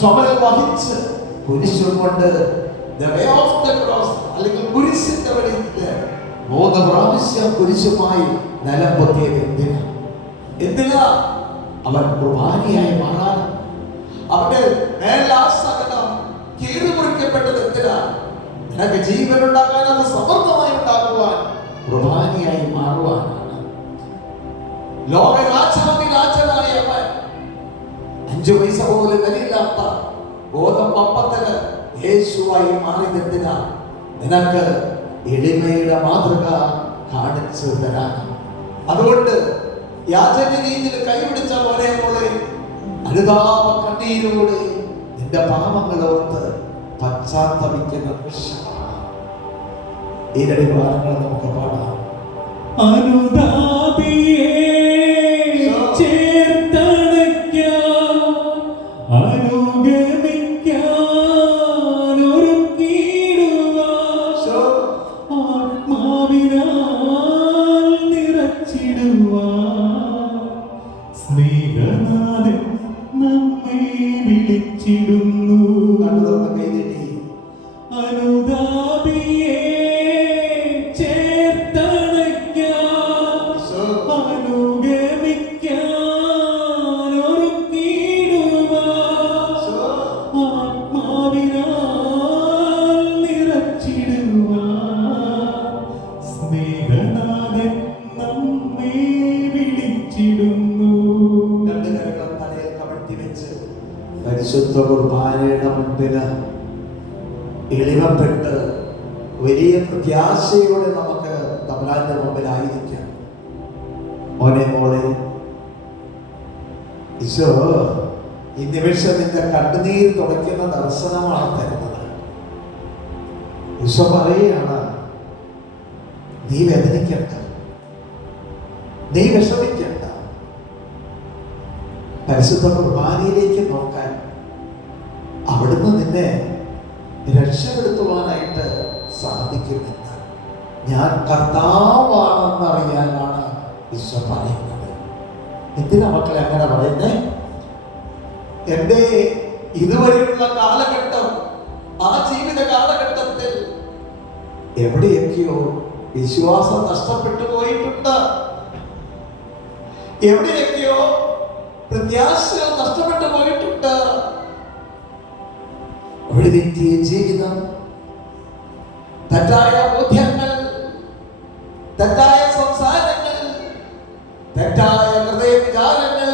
ചുമലിൽ വഹിച്ച് കുരിശും കൊണ്ട് അല്ലെങ്കിൽ അഞ്ചു പൈസ പോലും വിലയില്ലാത്ത ഗോതമ്പപ്പത്തിന് യേശുവായി മാറിയതെന്തിനാ? നിനക്ക് എളിമയുടെ മാതൃക കാണിച്ചു തരാൻ. അതുകൊണ്ട് യാചന രീതിയിൽ കൈപിടിച്ച പോലെ പോലെ അനുതാപ കണ്ണീരോടെ നിന്റെ പാപങ്ങളോർത്ത് പശ്ചാത്തപിക്കുന്ന ഈ രണ്ട് വാരങ്ങൾ നമുക്ക് പാടാം. അനുതാപിയേ ദർശനമാണ് തരുന്നത് ഈശോ പറയുകയാണ് നീ വേദനിക്കണ്ട. നീ വിഷമിക്കണ്ട. പരിശുദ്ധ കുർബാനയിലേക്ക് നോക്കാൻ അവിടുന്ന് നിന്നെ രക്ഷപ്പെടുത്തുവാനായിട്ട് സാധിക്കുമെന്ന് ഞാൻ കർത്താവാണെന്നറിയാനാണ് ഈശോ പറയുന്നത്. എന്തിനാ മക്കളെ അങ്ങനെ പറയുന്നേ? എന്റെ ഇതുവരെയുള്ള കാലഘട്ടം ആ ജീവിത കാലഘട്ടത്തിൽ എവിടെയൊക്കെയോ വിശ്വാസം നഷ്ടപ്പെട്ടു പോയിട്ടുണ്ട്. എവിടെയൊക്കെയോ പ്രത്യാശ നഷ്ടപ്പെട്ടു പോയിട്ടുണ്ട്. അവിടെ തെറ്റിയ ജീവിതം തെറ്റായ ബോധ്യങ്ങൾ തെറ്റായ സംസാരങ്ങൾ തെറ്റായ ഹൃദയ വിചാരങ്ങൾ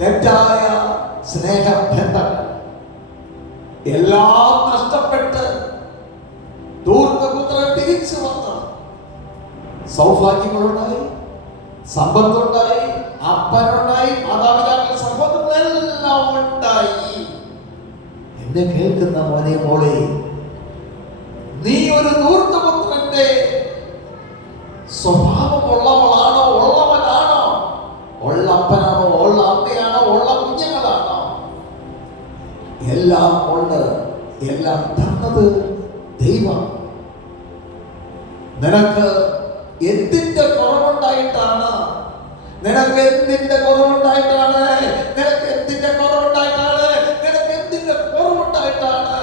തെറ്റായ സ്നേഹബന്ധങ്ങൾ. എല്ലാം നഷ്ടപ്പെട്ട് ദൂർഗപുത്രൻ തിരിച്ചു വന്ന്. സൗഭാഗ്യങ്ങളുണ്ടായി സമ്പത്തുണ്ടായി അപ്പനുണ്ടായി മാതാപിതാക്കളുടെ സമ്പത്തുകളെല്ലാം ഉണ്ടായി. എന്നെ കേൾക്കുന്ന മോനെ മോളെ നീ ഒരു ദൂർത്തപുത്രന്റെ എല്ലാം തന്നത് ദൈവം. നിനക്ക് എന്തിന്റെ കുറവുണ്ടായിട്ടാണ്? നിനക്ക് എന്തിന്റെ കുറവുണ്ടായിട്ടാണ്? നിനക്ക് എന്തിന്റെ കുറവുണ്ടായിട്ടാണ്? നിനക്ക് എന്തിന്റെ കുറവുണ്ടായിട്ടാണ്?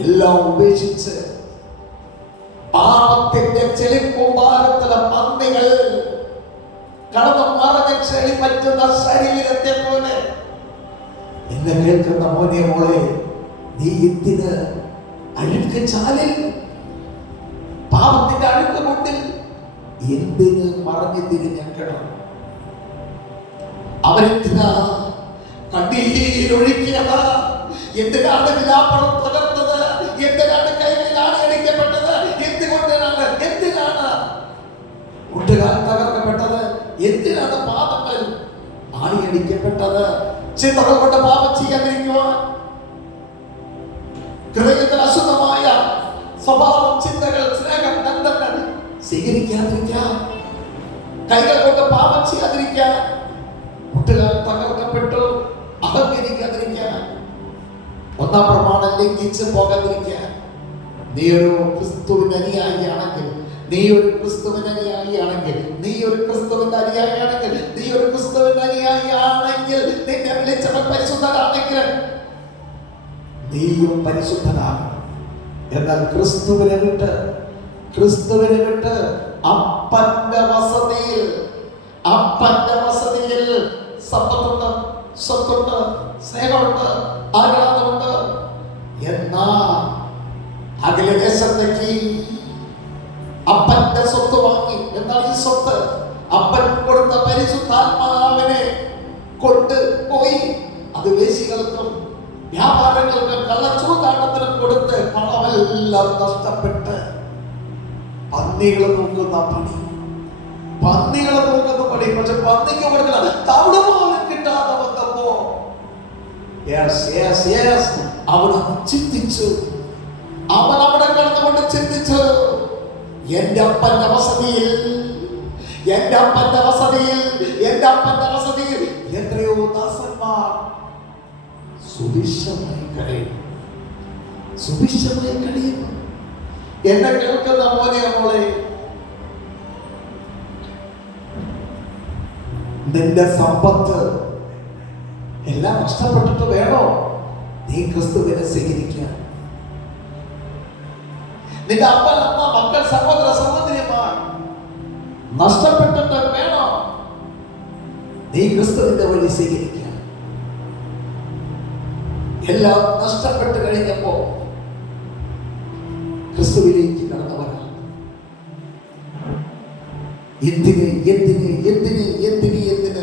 എല്ലാം ഉപേക്ഷിച്ച് പാപത്തിന്റെ ചെളിക്കൂമ്പാരത്തിലെ പന്നികൾ കടന്നു മറഞ്ഞ് ചെളി പറ്റുന്ന ശരീരത്തെ പോലെ. കേൾക്കുന്ന മോനെ മോളെ നീ എന്തിന് അഴുക്ക് ചാലിൽ? പാപത്തിന്റെ അഴുക്ക് കൊണ്ടിൽ എന്തിന് മറഞ്ഞു തിരിഞ്ഞക്കണം അവരെന്തിനാ കണ്ണീരൊഴുക്കിയത് എന്തിനാണ് വിലാപണം തകർത്തത്? എന്തിനാണ് കൈകളിലാണ് അടിക്കപ്പെട്ടത് എന്തുകൊണ്ടാണ്? എന്തിനാണ്? കൂട്ടുകാർ തകർക്കപ്പെട്ടത്? എന്തിനാണ് പാപങ്ങൾ ആണിയടിക്കപ്പെട്ടത് ചിന്തകൾ കൊണ്ട് പാപം ചെയ്യാതിരിക്കുവാൻ ഹൃദയത്തിൽ അശുദ്ധമായ സ്വഭാവം ചിന്തകൾ സ്നേഹം ബന്ധങ്ങൾ സ്വീകരിക്കാതിരിക്കാൻ കൈകൾ കൊണ്ട് പാപം ചെയ്യാതിരിക്കാൻ മുട്ടുകാർ തകർക്കപ്പെട്ടു അഹങ്കരിക്കാതിരിക്കാൻ ഒന്നാം പ്രമാണം ലംഘിച്ച് പോകാതിരിക്കാൻ നീ ഒരു ക്രിസ്തുവിന്റെ അനുയായിയാണെങ്കിൽ നീ ഒരു ക്രിസ്തുവിന്റെ അനുയായിയാണെങ്കിൽ നീ ഒരു ക്രിസ്തുവിന്റെ അനുയായിയാണെങ്കിൽ നീ ഒരു ക്രിസ്തുവിന്റെ അനുയായിയാണെങ്കിൽ നിന്നെ വിളിച്ചവൻ പരിശുദ്ധനാണ് നീയും പരിശുദ്ധനാകണം എന്നാൽ ക്രിസ്തുവിനെ വിട്ട് ക്രിസ്തുവിനെ വിട്ട് അപ്പന്റെ വസതിയിൽ അപ്പന്റെ പണമെല്ലാം നഷ്ടപ്പെട്ട് പന്നികൾ നോക്കുന്ന പണി. പന്നികൾ നോക്കുന്ന പണി. പക്ഷെ പന്നിക്ക് കൊടുക്കണം. തവിട് പോലും കിട്ടാതെ വന്നപ്പോ. അവൻ ചിന്തിച്ചു. അവൻ അവിടെ കിടന്നുകൊണ്ട് ചിന്തിച്ചു. എന്റെ അപ്പന്റെ വസതിയിൽ എന്റെ അപ്പന്റെ വസതിയിൽ എന്റെ അപ്പന്റെ വസതിയിൽ എത്രയോ ദാസന്മാർ സുഭിക്ഷമായി കഴിയും സുഭിക്ഷമായി കഴിയുന്നു. എന്നെ കേൾക്കുന്ന മോനെ മോളെ. നിന്റെ സമ്പത്ത് എല്ലാം നഷ്ടപ്പെട്ടിട്ട് വേണോ? നീ ക്രിസ്തുവിനെ സ്വീകരിക്കാൻ നിന്റെ അപ്പൻ അമ്മ മക്കൾ സഹോദര സഹോദരിമാർ നഷ്ടപ്പെട്ടിട്ട് വേണോ? നീ ക്രിസ്തുവിന്റെ വഴി സ്വീകരിക്കാൻ എല്ലാം നഷ്ടപ്പെട്ട് കഴിഞ്ഞപ്പോ ക്രിസ്തുവിലേക്ക് കടന്നവരാണ്. വരാം എന്തിന് എന്തിന് എന്തിന് എന്തിന് എന്തിന്?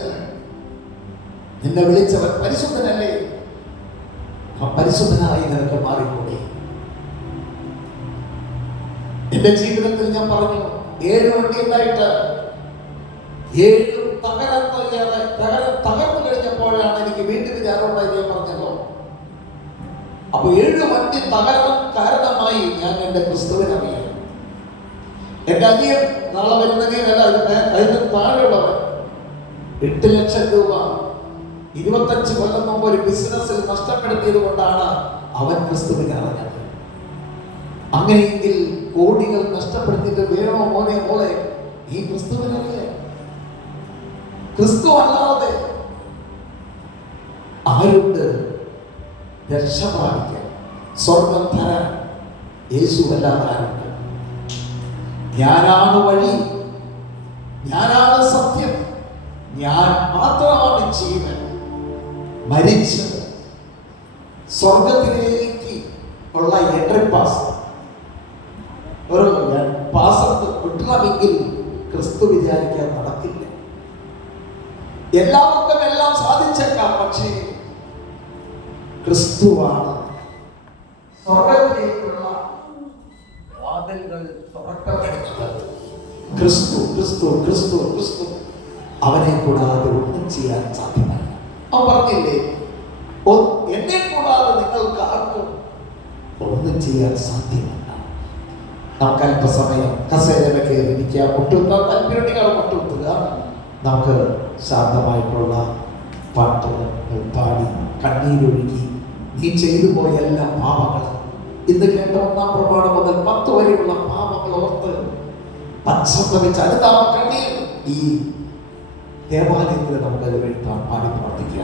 എന്നെ വിളിച്ചവൻ പരിശുദ്ധനല്ലേ? ആ പരിശുദ്ധനായി നിനക്ക് മാറിക്കൂടെ? എന്റെ ജീവിതത്തിൽ ഞാൻ പറഞ്ഞു ഏഴ് വണ്ടി ഉണ്ടായിട്ട് ഏഴ് തകരം തകർന്നു കഴിഞ്ഞപ്പോഴാണ് എനിക്ക് വീണ്ടും വിചാരമുണ്ടായി ഞാൻ പറഞ്ഞല്ലോ അപ്പൊ ഏഴ് വണ്ടി തകരണം കാരണമായി ഞാൻ എന്റെ ക്രിസ്തുവിനെ അറിയാം. എന്റെ അനിയൻ നാളെ വരുന്നതിനല്ല അതിന് താഴെയുള്ളവൻ എട്ട് ലക്ഷം രൂപ ഇരുപത്തഞ്ച് കൊല്ലം മുമ്പ് ഒരു ബിസിനസ്സിൽ നഷ്ടപ്പെടുത്തിയത് കൊണ്ടാണ് അവൻ ക്രിസ്തുവിനെ അറിഞ്ഞത്. അങ്ങനെയെങ്കിൽ കോടികൾ നഷ്ടപ്പെടുത്തിയിട്ട് വേണോ മോനെ മോളെ? ഈ ക്രിസ്തുവിനറിയ ക്രിസ്തു അല്ലാതെ ആരുണ്ട് രക്ഷ പ്രാപിക്കാൻ സ്വർഗം തരാൻ യേശു തരാനുണ്ട് ഞാനാണ് വഴി ഞാനാണ് സത്യം. ഞാൻ മാത്രമാണ് ജീവൻ. മരിച്ചത് സ്വർഗത്തിലേക്ക് ഉള്ള എൻട്രി പാസ് ഒരു പാസ് കിട്ടണമെങ്കിൽ ക്രിസ്തു വിചാരിക്കാൻ നടക്കില്ല. എല്ലാവർക്കും എല്ലാം സാധിച്ചേക്കാം പക്ഷേ ക്രിസ്തുവാണ്. സ്വർഗത്തിലേക്കുള്ള വാതിലുകൾ തുറക്കപ്പെടുന്നത് ക്രിസ്തു ക്രിസ്തു ക്രിസ്തു ക്രിസ്തു. അവനെ കൂടാതെ ഒന്നും ചെയ്യാൻ സാധ്യമല്ല. അവൻ പറഞ്ഞില്ലേ "ഒ- എന്നെ കൂടാതെ നിങ്ങൾക്ക് ആർക്കും ഒന്നും ചെയ്യാൻ സാധ്യമല്ല. നമുക്ക് അല്പസമയം കസേരയിൽ കയറി ഇരിക്കുക. മുട്ടുന്ന താല്പര്യങ്ങൾ മുട്ടുത്തുക നമുക്ക് ശാന്തമായിട്ടുള്ള പാട്ടുകൾ പാടി കണ്ണീരൊഴുകി നീ ചെയ്തു പോയ എല്ലാ പാപങ്ങളും. ഇന്ന് കേട്ട ഒന്നാം പ്രമാണം മുതൽ പത്ത് വരെയുള്ള പാപങ്ങൾ ഓർത്ത് പശ്ചാത്തപിച്ച് അനുതാപ കണ്ണീർ ഈ ദേവാലയത്തിൽ നമുക്കത് വേണ്ടാം പാടി പ്രാർത്ഥിക്കുക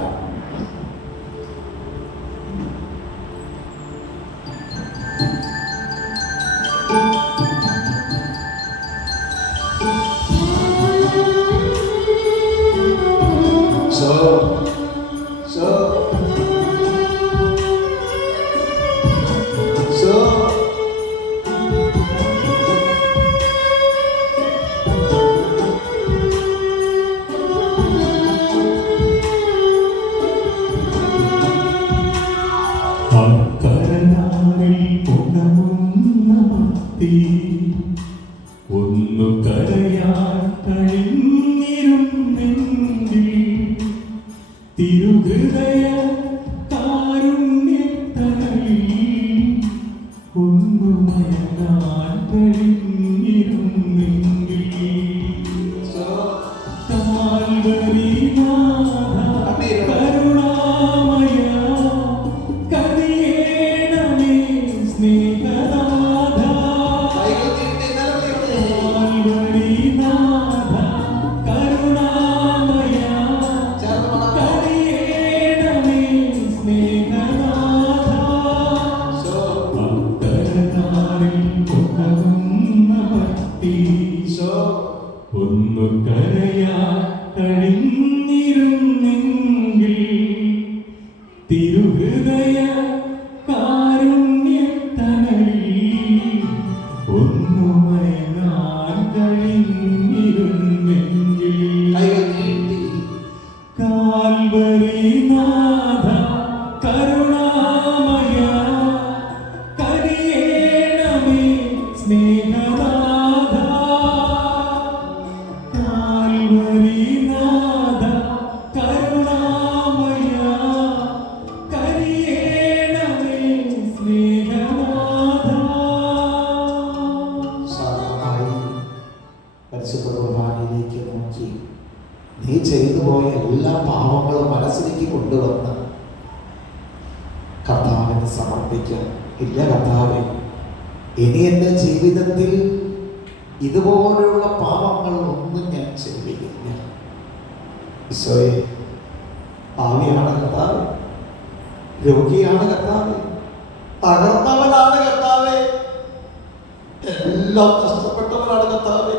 എല്ലാം കഷ്ടപ്പെട്ടവരാണ് കർത്താവ്.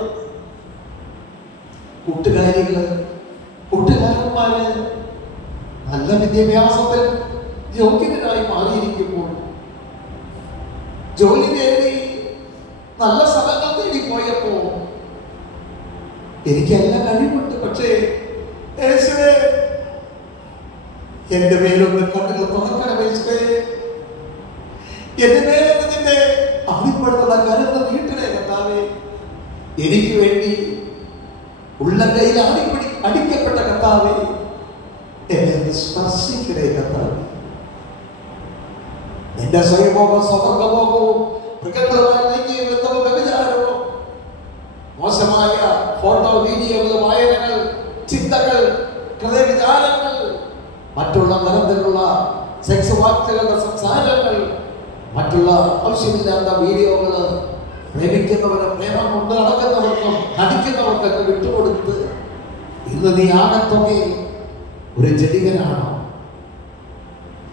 കൂട്ടുകാരികൾ കൂട്ടുകാരന്മാര് നല്ല വിദ്യാഭ്യാസത്തിൽ യോഗ്യതരായി മാറിയിരിക്കുമ്പോൾ ജോലി തേടി നല്ല സ്ഥലങ്ങൾ തേടി പോയപ്പോ എനിക്കെല്ലാം കഴിവുണ്ട്. പക്ഷേ എന്റെ മേലൊന്ന് കണ്ണുകൾ തുറക്കണം എന്റെ മേലൊന്ന് നിന്റെ അടിപ്പെടുത്തുന്ന കരുന്ന നീട്ടണേ കർത്താവേ എനിക്ക് വേണ്ടി ഉള്ള കയ്യിൽ അടിപ്പിടി അടിക്കപ്പെട്ട കത്താവ് എന്നെ സ്പർശിക്കണേ നിന്റെ സ്വയംഭോഗം സ്വവർഗമോഹവും മൃഗങ്ങളുമായി ലൈംഗിക ബന്ധവും വ്യഭിചാരവും മോശമായ ഫോട്ടോ വീഡിയോ വായനകൾ ചിന്തകൾ ഹൃദയവിചാരങ്ങൾ മറ്റുള്ള തരത്തിലുള്ള സെക്സ് വാർത്തകളുടെ സംസാരങ്ങൾ മറ്റുള്ള ആവശ്യമില്ലാത്ത വീഡിയോകൾ പ്രേമിക്കുന്നവരും പ്രേമം കൊണ്ട് നടക്കുന്നവർക്കും നടിക്കുന്നവർക്കൊക്കെ വിട്ടുകൊടുത്ത് ഇന്ന് നീ ആകത്തൊക്കെ ഒരു ജടികനാണോ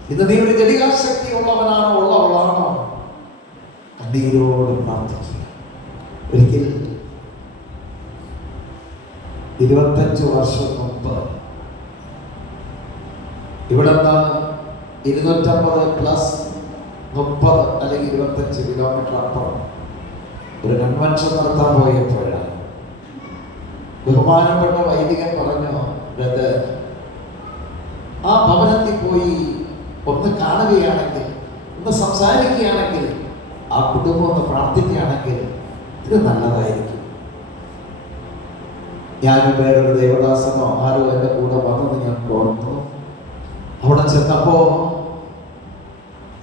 ഇന്ന് നീ ഒരു ജടികാശക്തി ഉള്ളവനാണോ ഉള്ളവളാണോ? കണ്ണീരോട് പ്രാർത്ഥിക്കുക. ഒരിക്കൽ ഇരുപത്തഞ്ച് വർഷം മുമ്പ് ഇവിടെ നിന്ന് ഇരുന്നൂറ്റമ്പത് പ്ലസ് മുപ്പത് അല്ലെങ്കിൽ ഇരുപത്തഞ്ച് കിലോമീറ്റർ അപ്പുറം ഒരു കൺവെൻഷൻ നടത്താൻ പോയപ്പോഴാണ് ബഹുമാനപ്പെട്ട വൈദികൻ പറഞ്ഞു ആ ഭവനത്തിൽ പോയി ഒന്ന് കാണുകയാണെങ്കിൽ ഒന്ന് സംസാരിക്കുകയാണെങ്കിൽ ആ കുടുംബം ഒന്ന് പ്രാർത്ഥിക്കുകയാണെങ്കിൽ ഇത് നല്ലതായിരിക്കും. ഞാനും വേറൊരു ദേവദാസനോ ആരോ എന്റെ കൂടെ വന്നത് ഞാൻ തോന്നുന്നു അവിടെ ചെന്നപ്പോ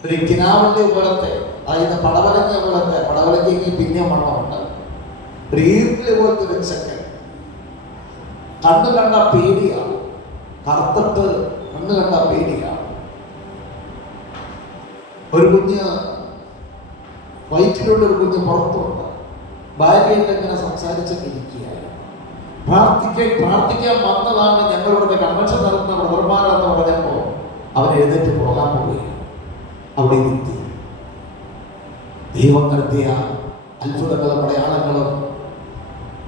ഒരു കിനാവള്ളി പോലത്തെ അതായത് പടവലങ്ങ പോലത്തെ പടവലങ്ങയ്ക്ക് പിന്നെ മണ്ണമുണ്ട് ഈർക്കിളി പോലത്തെ ഒരു ചെക്കൻ കണ്ണു കണ്ട പേടിയാണ് കറുത്തിട്ട് കണ്ണു കണ്ട പേടിയാണ് ഒരു കുഞ്ഞ് വയറ്റിലുള്ള ഒരു കുഞ്ഞ് പുറത്തുണ്ട്. ഭാര്യയായിട്ട് ഇങ്ങനെ സംസാരിച്ചൊക്കെ ഇരിക്കുകയായിരുന്നു. പ്രാർത്ഥിക്കാൻ പ്രാർത്ഥിക്കാൻ വന്നതാണ് ഞങ്ങളുടെ കൺവെൻഷൻ നടത്തുന്ന ബ്രദർമാരെന്ന് പറഞ്ഞപ്പോൾ അവൻ എഴുന്നേറ്റ് പോകാൻ പോവുകയാണ്. അവിടെ ഇരുത്തി. ദൈവം നടത്തിയ അത്ഭുതങ്ങളും അടയാളങ്ങളും.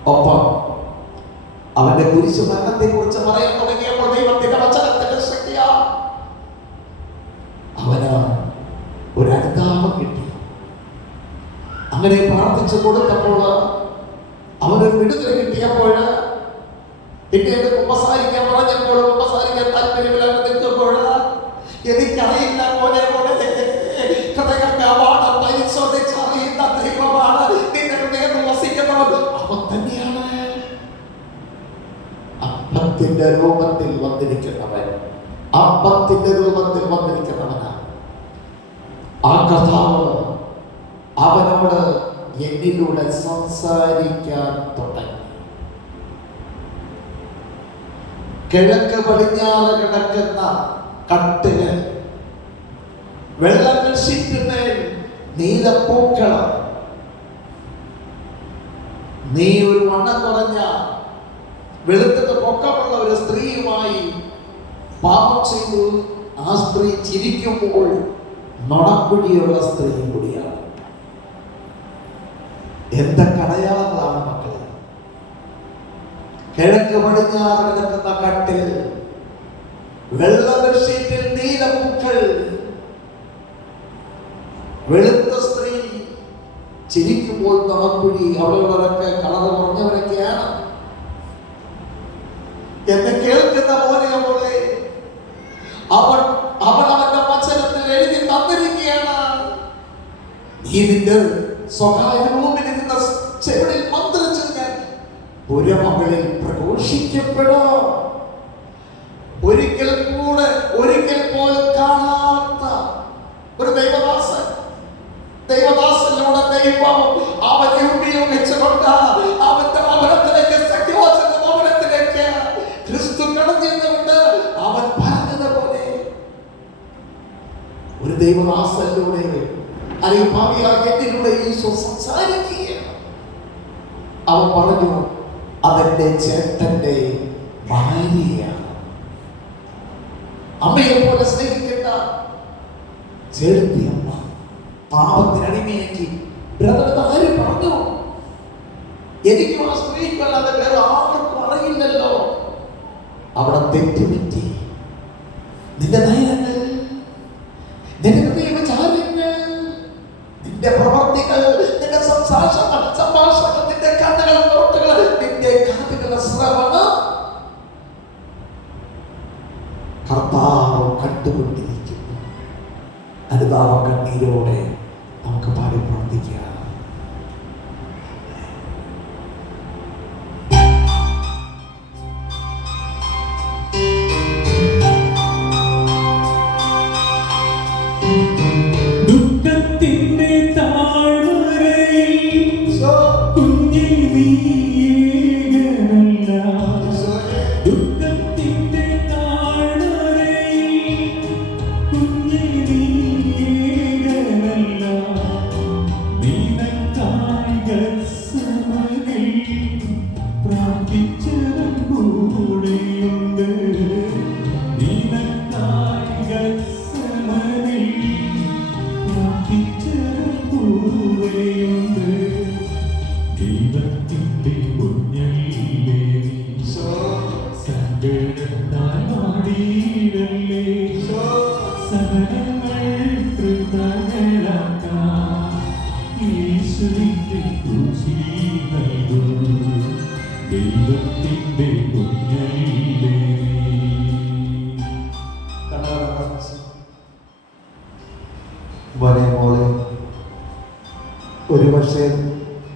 ഒപ്പം അവന്റെ കുരിശു മരണത്തെ കുറിച്ച് പറയാൻ തുടങ്ങിയപ്പോൾ ദൈവത്തിന്റെ വചനത്തിന്റെ ശക്തിയ. അവന് ഒരു കിട്ടി. അങ്ങനെ പ്രാർത്ഥിച്ചു കൊടുത്തപ്പോൾ അവനൊരു വിടുതൽ കിട്ടിയപ്പോൾ പിന്നീട് ഉപസാരിക്കാൻ പറഞ്ഞപ്പോൾ ഉപസാരിക്കാൻ താല്പര്യമില്ലാതെ നിൽക്കുമ്പോൾ എനിക്കറിയില്ല പോലെ പോലെ ഹൃദയമാണ് പരിശോധിച്ചറിയുന്ന ദൈവമാണ് നിന്റെ ഹൃദയത്തിൽ വസിക്കുന്നവൻ അവൻ തന്നെയാണ് അപ്പത്തിന്റെ രൂപത്തിൽ വന്നിരിക്കുന്നവൻ. അപ്പത്തിന്റെ രൂപത്തിൽ വന്നിരിക്കുന്നവനാണ്. ആ കഥാവ് അവനോട് എന്നിലൂടെ സംസാരിക്കാൻ തുടങ്ങി. കിഴക്ക് പടിഞ്ഞാറ് കിടക്കുന്ന കട്ടിൽ വെള്ളം ഷീറ്റിന്മേൽ നീലപ്പൂക്കളം നീ ഒരു വണ്ണം കുറഞ്ഞ വെളുത്തിട്ട് പൊക്കമുള്ള ഒരു സ്ത്രീയുമായി പാപം ചെയ്തു ആ സ്ത്രീ ചിരിക്കുമ്പോൾ നുണക്കുഴിയുള്ള സ്ത്രീയും കൂടിയാണ്. എന്തൊക്കെ അടയാളങ്ങളാണ് മക്കളെ? കിഴക്ക് പടിഞ്ഞാറ് കിടക്കുന്ന കട്ടിൽ വെള്ള ബെഡ്ഷീറ്റിൽ നീലപ്പൂക്കൾ വെളുത്ത സ്ത്രീ ചിരിക്കുമ്പോൾ നമക്കുഴി അവളുടെ കളർ കുറഞ്ഞവരൊക്കെയാണ്. എന്നെ കേൾക്കുന്ന മോനെ പോലെ അവൻ അവൻ അവന്റെ വചനത്തിൽ എഴുതി തന്നിരിക്കുകയാണ്. നീ നിന്റെ സ്വകാര്യ റൂമിൽ ഇരുന്ന ചെവിടിൽ മന്ത്രിച്ചു ഞാൻ പുരമകളിൽ പ്രഘോഷിക്കപ്പെടോ ഒരിക്കൽ കൂടെ ഒരിക്കൽ പോലും കാണാത്ത ഒരു ദൈവദാസൻ ദൈവദാസനിലൂടെ ദൈവം അവനെ ഉപയോഗിച്ചുകൊണ്ട് അവന്റെ ഭവനത്തിലേക്ക് സഖ്യവചന ഭവനത്തിലേക്ക് ക്രിസ്തു കടന്നിരുന്നുകൊണ്ട് അവൻ പറഞ്ഞത് പോലെ ഒരു ദൈവദാസനിലൂടെ അല്ലെങ്കിൽ എന്നിലൂടെ ഈശോ സംസാരിക്കുകയാണ്. അവൻ പറഞ്ഞു അവന്റെ ചേട്ടന്റെ ഭാര്യയാണ്. അമ്മയെ പോലെ സ്നേഹിക്കേണ്ട ചേർത്തി അമ്മ പാപത്തിനടിമയാക്കി ബ്രദർ ആര് പറഞ്ഞു? എനിക്കും ആ സ്ത്രീക്കല്ലാതെ വേറെ ആർക്കും അറിയില്ലല്ലോ. അവിടെ തെറ്റുപറ്റി. നിന്റെ നയനങ്ങൾ സഹനങ്ങൾ കൃതങ്ങളാക്കാം യേശുവിന്റെ കുരിശിൽ നൽകൂ ദൈവത്തിന്റെ കുഞ്ഞിലേ മോനെ മോളെ. ഒരുപക്ഷെ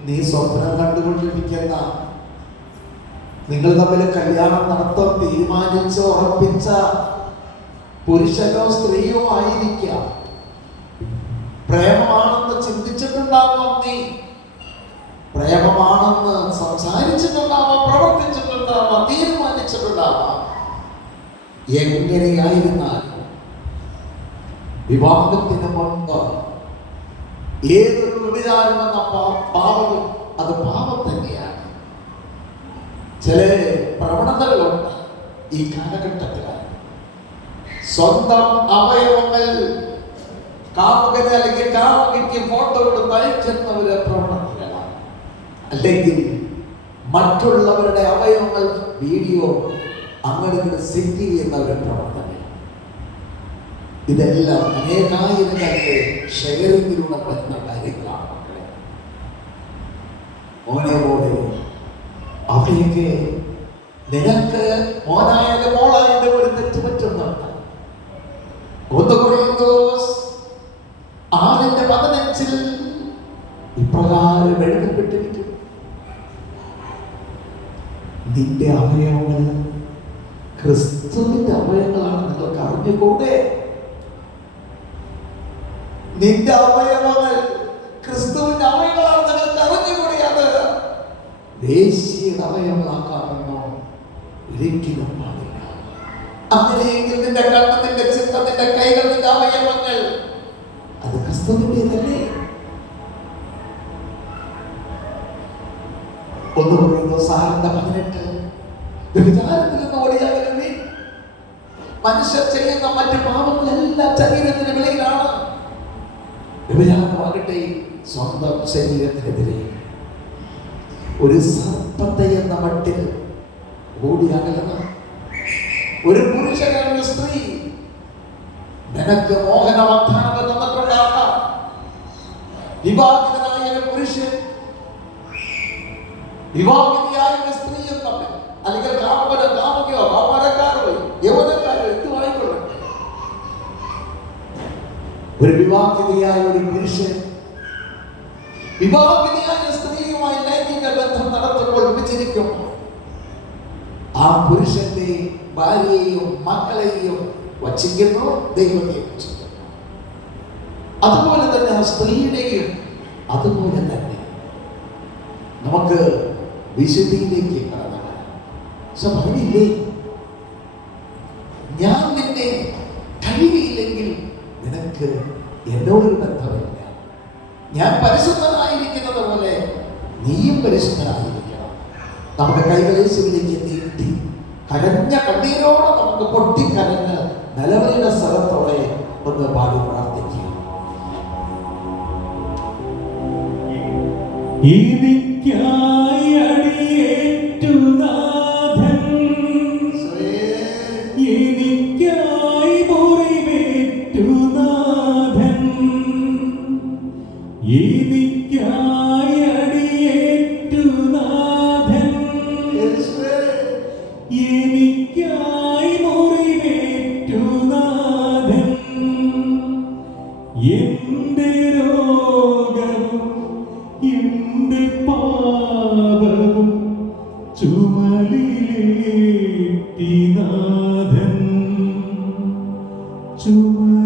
നീ സ്വപ്നം കണ്ടുകൊണ്ടിരിക്കുന്ന നിങ്ങൾ തമ്മിൽ കല്യാണം നടത്താൻ തീരുമാനിച്ച് ഉറപ്പിച്ച പുരുഷനോ സ്ത്രീയോ ആയിരിക്കാം. പ്രേമമാണെന്ന് ചിന്തിച്ചിട്ടുണ്ടാവാം നീ. പ്രേമമാണെന്ന് സംസാരിച്ചിട്ടുണ്ടാവാം പ്രവർത്തിച്ചിട്ടുണ്ടാവാം തീരുമാനിച്ചിട്ടുണ്ടാവാം. എങ്ങനെയായിരുന്നാലും വിവാഹത്തിന് മുൻപ് ഏതൊരു വ്യഭിചാരം എന്ന പാപവും അത് പാപം തന്നെയാണ്. ചില പ്രവണതകളുണ്ട് ഈ കാലഘട്ടത്തിൽ സ്വന്തം അവയവങ്ങൾ കാമുകന് അല്ലെങ്കിൽ കാമുകിക്ക് ഫോട്ടോ എടുത്ത് അയച്ചെന്നവരെ പ്രവണതകളാണ്. അല്ലെങ്കിൽ മറ്റുള്ളവരുടെ അവയവങ്ങൾ വീഡിയോ അങ്ങനെ ഇങ്ങനെ സെറ്റ് ചെയ്യുന്നവരുടെ ഇതെല്ലാം തന്നെ ഷെയറിങ്ങിലൂടെ വരുന്ന കാര്യങ്ങളാണ് മക്കളെ. മോനെ മോനെ അവയൊക്കെ നിനക്ക് മോനായാലും മോളായാലും ഒരു തെറ്റ് പറ്റുന്നുണ്ട്. ഒന്ന് നിന്റെ അവയവങ്ങൾ ക്രിസ്തുവിന്റെ അവയവങ്ങളാണ് നിങ്ങൾക്ക് അറിഞ്ഞുകൂടെ? നിന്റെ അവയവങ്ങൾ ക്രിസ്തുവിന്റെ അവയവങ്ങളാണ് നിങ്ങൾക്ക് അറിഞ്ഞുകൂടെ അത്? ദേശീയ അവയവങ്ങളാക്കാമെന്നോ ഒരിക്കലും അങ്ങനെയെങ്കിൽ നിന്റെ കണ്ണ് നിന്റെ കൈകൾ നിന്റെ അവയവങ്ങൾ. അത് ക്രിസ്തുവിന്റെതല്ലേ ഒന്ന് പറയുന്നു സാറിന്റെ പതിനെട്ട്. വ്യഭിചാരത്തിൽ നിന്ന് ഓടിയാകലേ മനുഷ്യർ ചെയ്യുന്ന മറ്റ് പാപങ്ങളെല്ലാം ശരീരത്തിന് വിളയിലാണ്. വ്യഭിചാരമാകട്ടെ സ്വന്തം ശരീരത്തിനെതിരെ. ഒരു സർപ്പത്തെ എന്ന മട്ടിൽ ഓടി അകലണം ഒരു പുരുഷൻ ഒരു സ്ത്രീ നിനക്ക് മോഹന വാഗ്ദാനം തന്നിട്ടുള്ള വിവാഹിതനായ ഒരു പുരുഷൻ വിവാഹിതയായ ഒരു സ്ത്രീയും തമ്മിൽ അല്ലെങ്കിൽ കാമന കാമുകയോ കാമനക്കാരോ യൗവനക്കാരോ എന്തുമായിക്കൊള്ളട്ടെ ഒരു വിവാഹിതയായ ഒരു പുരുഷൻ വിവാഹിതയായ സ്ത്രീയുമായി ലൈംഗിക ബന്ധം നടത്തുമ്പോൾ വിചരിക്കുമ്പോൾ ആ പുരുഷന്റെ ഭാര്യയെയും മക്കളെയും വച്ചിരിക്കുന്നു ദൈവത്തെ അതുപോലെ തന്നെ ആ സ്ത്രീയുടെയും അതുപോലെ തന്നെ നമുക്ക് വിശുദ്ധിയിലേക്ക് കടന്നില്ലേ ഞാൻ നിന്നെ കഴിയുകയില്ലെങ്കിൽ നിനക്ക് എന്നോട് ബന്ധമില്ല. ഞാൻ പരിശുദ്ധനായിരിക്കുന്നത് പോലെ നീയും പരിശുദ്ധനായിരിക്കണം. നമ്മുടെ നീട്ടി കരഞ്ഞ കണ്ണീരോടെ നമുക്ക് പൊട്ടിക്കരഞ്ഞ് നിലവിളിയുടെ സ്ഥലത്തോടെ ഒന്ന് പാടി പ്രാർത്ഥിക്കുക. എനിക്കായി to